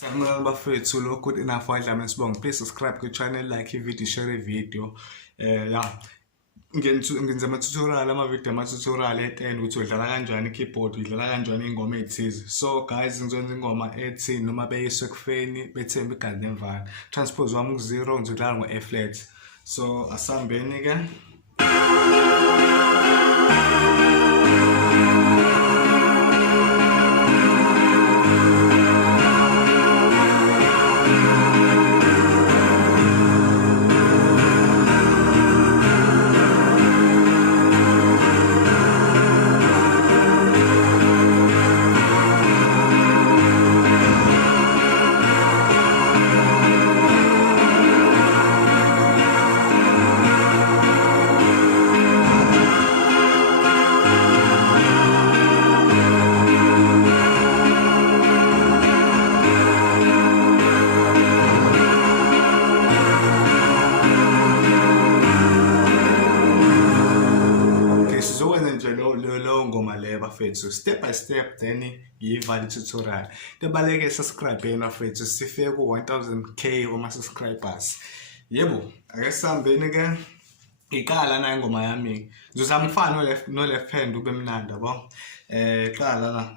Sanibona bafethu, lokhu good enough wadlame sibonga. Please subscribe ku channel, like video, share video. Ngenza ama-tutorial at-end ukuthi udlala kanjani i-keyboard, udlala kanjani ingoma ethize. So guys, ngizokwenza ingoma ethi noma beyiswa ekufeni, bethembe, igazi, lemvana. Transpose wami ku-0, ngizodlala ngo-A flat. So asambeni ke. Ngoma le bafethu step by step, then ngiyivale tutorial. Tebaleke subscribe yena bafethu, sifike ku 1000k oma subscribers. Yebo, ake sihambeni ke. Iqala na ingoma yami. Ngizozama ukufana no left hand ube mnandi yabo. Qala la.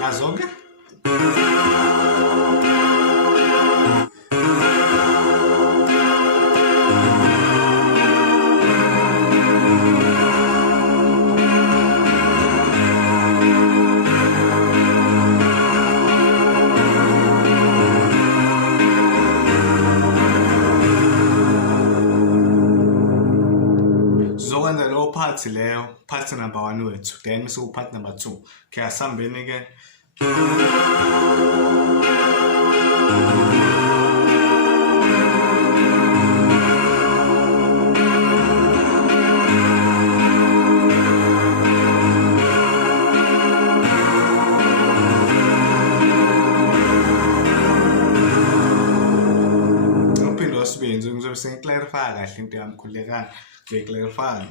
Yazonke? Part leyo, part number 1 wethu, then so part number 2. Okay, asambeni ke. Uphinde sibenze ngizobe sengiclarify kahle into yami khulekani, ngiclarify.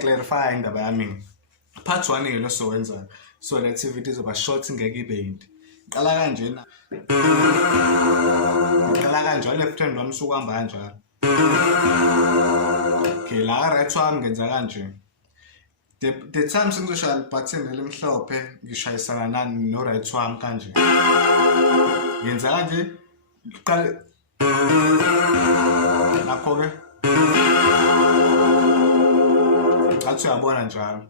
Clarify indaba yami. Part 1 yelo sowenza. So le activity izoba short ngeke ibe yinde. Qala kanjena. Qala kanjalo left hand wami sukuhamba kanjalo. Okay, la right wami ngenza kanje. The time sengizoshaya button elimhlophe ngishayisana nani no right wami kanje. Ngenza kanje. Qala lapho ke. Uyabona njalo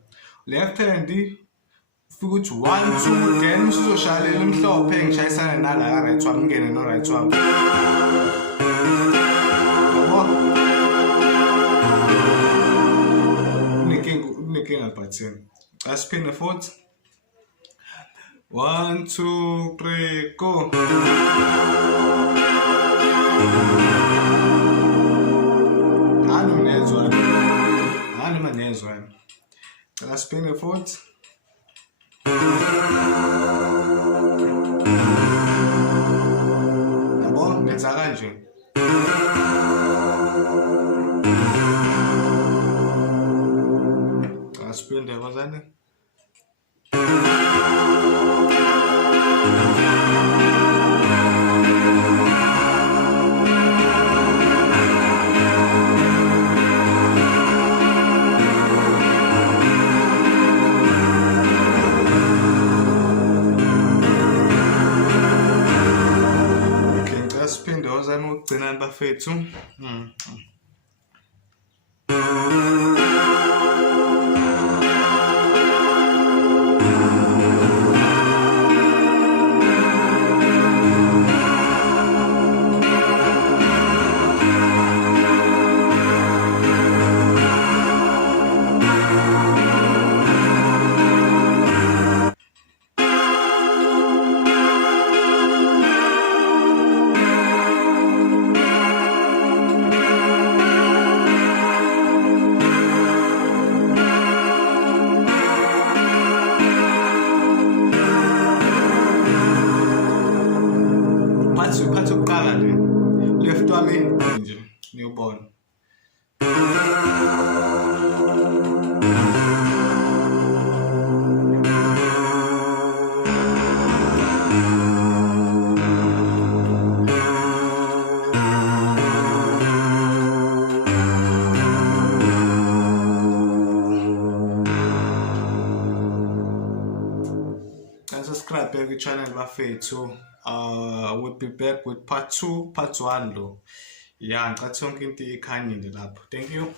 left hand ufika uthi 1 2 then sizoshaya elimhlophe ngishayisana nala right wami ngene no right wami. Nikinga button asiphinde futhi 1 2 3 go. Let's spin it forward. Bon, let's arrange. Let's spin the was ugcina bafethu. And subscribe every channel bafethu. We'll be back with part 2, part 1 lo. Yeah, ngicathu yonke into ikhanyile lapho. Thank you.